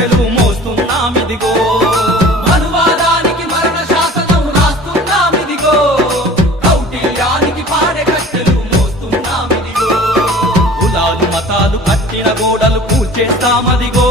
కట్టెలు మోస్తున్నామిదిగో, మనువాదానికి మరణ శాసనం రాస్తున్నామిదిగో, కౌటిల్యానికి పాడే కట్టెలు మోస్తున్నామిదిగో, కులాలు మతాలు కట్టిన గోడలు కూల్చేస్తామదిగో,